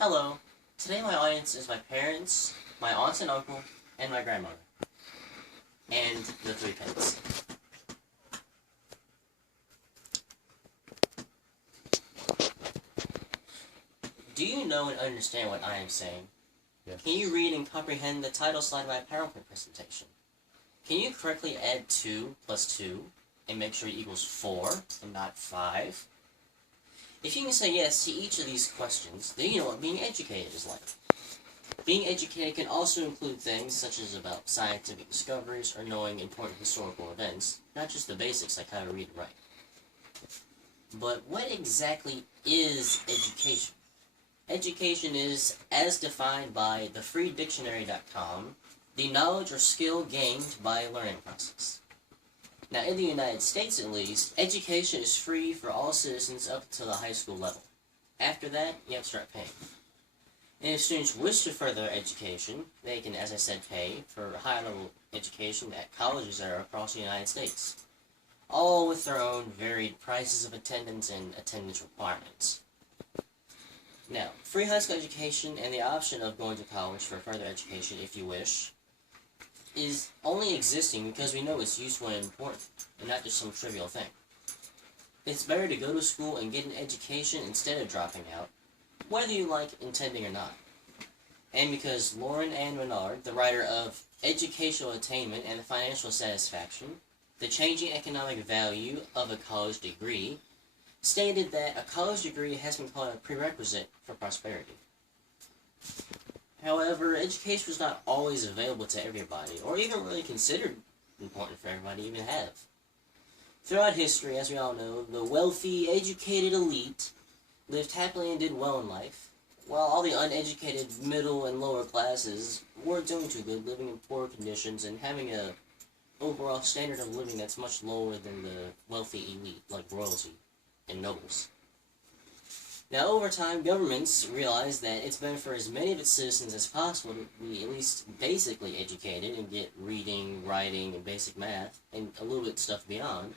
Hello. Today my audience is my parents, my aunts and uncle, and my grandmother. And the three pets. Do you know and understand what I am saying? Yes. Can you read and comprehend the title slide of my PowerPoint presentation? Can you correctly add 2 plus 2 and make sure it equals 4 and not 5? If you can say yes to each of these questions, then you know what being educated is like. Being educated can also include things such as about scientific discoveries or knowing important historical events, not just the basics like how to read and write. But what exactly is education? Education is, as defined by thefreedictionary.com, the knowledge or skill gained by a learning process. Now, in the United States at least, education is free for all citizens up to the high school level. After that, you have to start paying. And if students wish to further their education, they can, as I said, pay for high-level education at colleges that are across the United States, all with their own varied prices of attendance and attendance requirements. Now, free high school education and the option of going to college for further education, if you wish, is only existing because we know it's useful and important, and not just some trivial thing. It's better to go to school and get an education instead of dropping out, whether you like intending or not. And because Lauren Ann Renard, the writer of Educational Attainment and the Financial Satisfaction, The Changing Economic Value of a College Degree, stated that a college degree has been called a prerequisite for prosperity. However, education was not always available to everybody, or even really considered important for everybody to even have. Throughout history, as we all know, the wealthy, educated elite lived happily and did well in life, while all the uneducated middle and lower classes weren't doing too good, living in poor conditions and having a overall standard of living that's much lower than the wealthy elite, like royalty and nobles. Now, over time, governments realized that it's better for as many of its citizens as possible to be at least basically educated and get reading, writing, and basic math, and a little bit stuff beyond,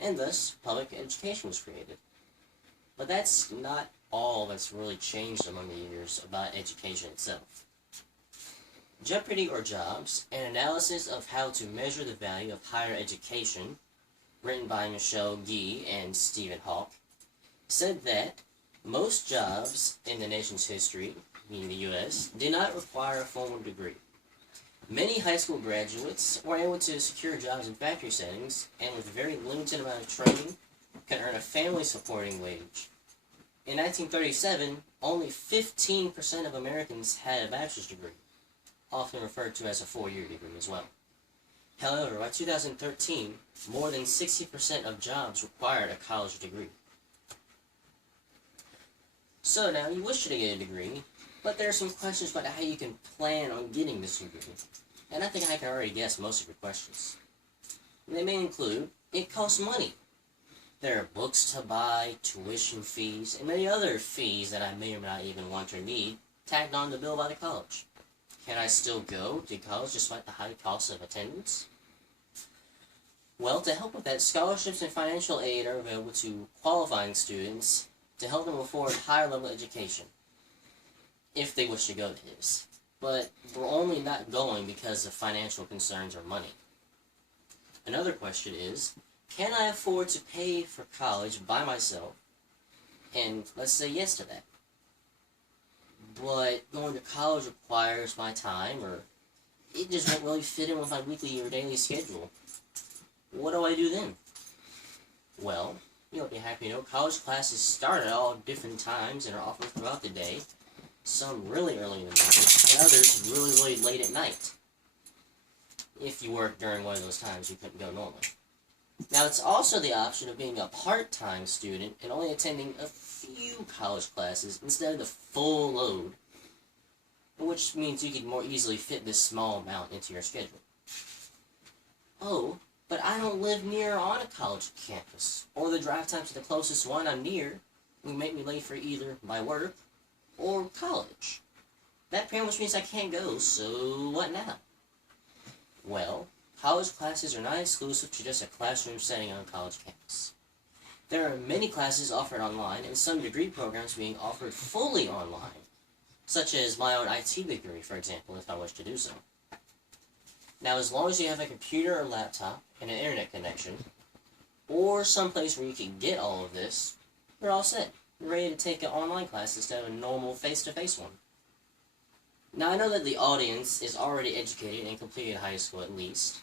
and thus, public education was created. But that's not all that's really changed among the years about education itself. Jeopardy or Jobs, an analysis of how to measure the value of higher education, written by Michelle Gee and Stephen Hawke, said that most jobs in the nation's history, meaning the U.S., did not require a formal degree. Many high school graduates were able to secure jobs in factory settings, and with very limited amount of training, could earn a family-supporting wage. In 1937, only 15% of Americans had a bachelor's degree, often referred to as a 4-year degree as well. However, by 2013, more than 60% of jobs required a college degree. So now, you wish to get a degree, but there are some questions about how you can plan on getting this degree. And I think I can already guess most of your questions. They may include, it costs money. There are books to buy, tuition fees, and many other fees that I may or may not even want or need, tagged on the bill by the college. Can I still go to college despite the high cost of attendance? Well, to help with that, scholarships and financial aid are available to qualifying students to help them afford higher level education, if they wish to go to this. But we're only not going because of financial concerns or money. Another question is, can I afford to pay for college by myself? And let's say yes to that. But going to college requires my time, or it just won't really fit in with my weekly or daily schedule. What do I do then? Well, you'll be happy to know college classes start at all different times and are offered throughout the day, some really early in the morning, and others really, really late at night. If you work during one of those times, you couldn't go normally. Now, it's also the option of being a part-time student and only attending a few college classes instead of the full load, which means you could more easily fit this small amount into your schedule. Oh, but I don't live near or on a college campus, or the drive time to the closest one I'm near will make me late for either my work or college. That pretty much means I can't go, so what now? Well, college classes are not exclusive to just a classroom setting on a college campus. There are many classes offered online, and some degree programs being offered fully online, such as my own IT degree, for example, if I wish to do so. Now, as long as you have a computer or laptop and an internet connection, or someplace where you can get all of this, you're all set. You're ready to take an online class instead of a normal face-to-face one. Now, I know that the audience is already educated and completed high school at least,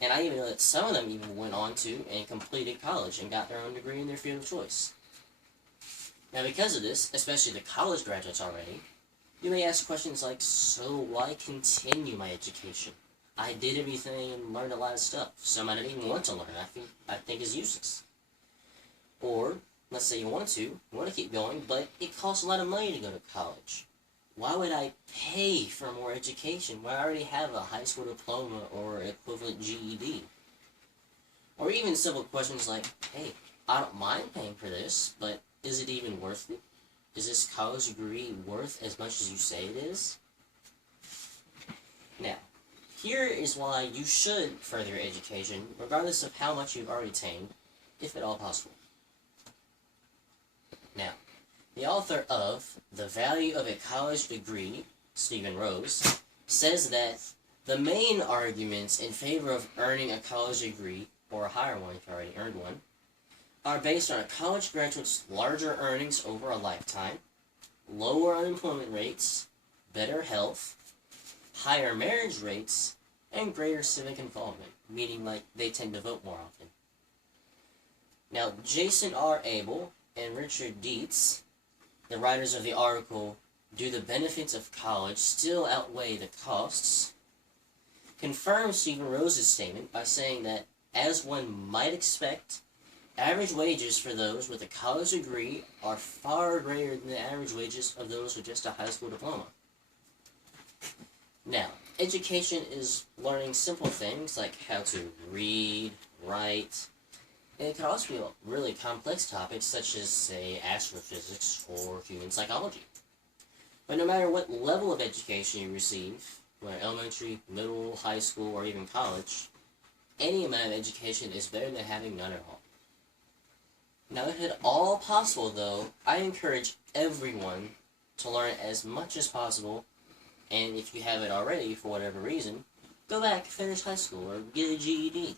and I even know that some of them even went on to and completed college and got their own degree in their field of choice. Now, because of this, especially the college graduates already, you may ask questions like, so why continue my education? I did everything and learned a lot of stuff. Some I didn't even want to learn. I think is useless. Or, let's say you want to keep going, but it costs a lot of money to go to college. Why would I pay for more education when I already have a high school diploma or equivalent GED? Or even simple questions like, hey, I don't mind paying for this, but is it even worth it? Is this college degree worth as much as you say it is? Now, here is why you should further your education, regardless of how much you've already attained, if at all possible. Now, the author of The Value of a College Degree, Stephen Rose, says that the main arguments in favor of earning a college degree, or a higher one if you already earned one, are based on a college graduate's larger earnings over a lifetime, lower unemployment rates, better health, higher marriage rates, and greater civic involvement, meaning like they tend to vote more often. Now, Jason R. Abel and Richard Dietz, the writers of the article, Do the Benefits of College Still Outweigh the Costs?, confirm Stephen Rose's statement by saying that, as one might expect, average wages for those with a college degree are far greater than the average wages of those with just a high school diploma. Now, education is learning simple things like how to read, write, and it can also be really complex topics such as, say, astrophysics or human psychology. But no matter what level of education you receive, whether elementary, middle, high school, or even college, any amount of education is better than having none at all. Now, if at all possible, though, I encourage everyone to learn as much as possible, and if you haven't already, for whatever reason, go back, finish high school, or get a GED.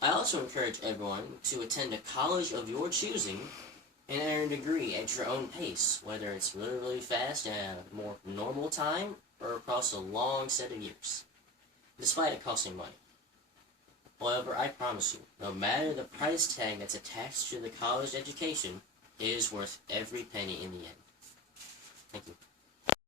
I also encourage everyone to attend a college of your choosing and earn a degree at your own pace, whether it's really, really fast and at a more normal time, or across a long set of years, despite it costing money. However, I promise you, no matter the price tag that's attached to the college education, it is worth every penny in the end.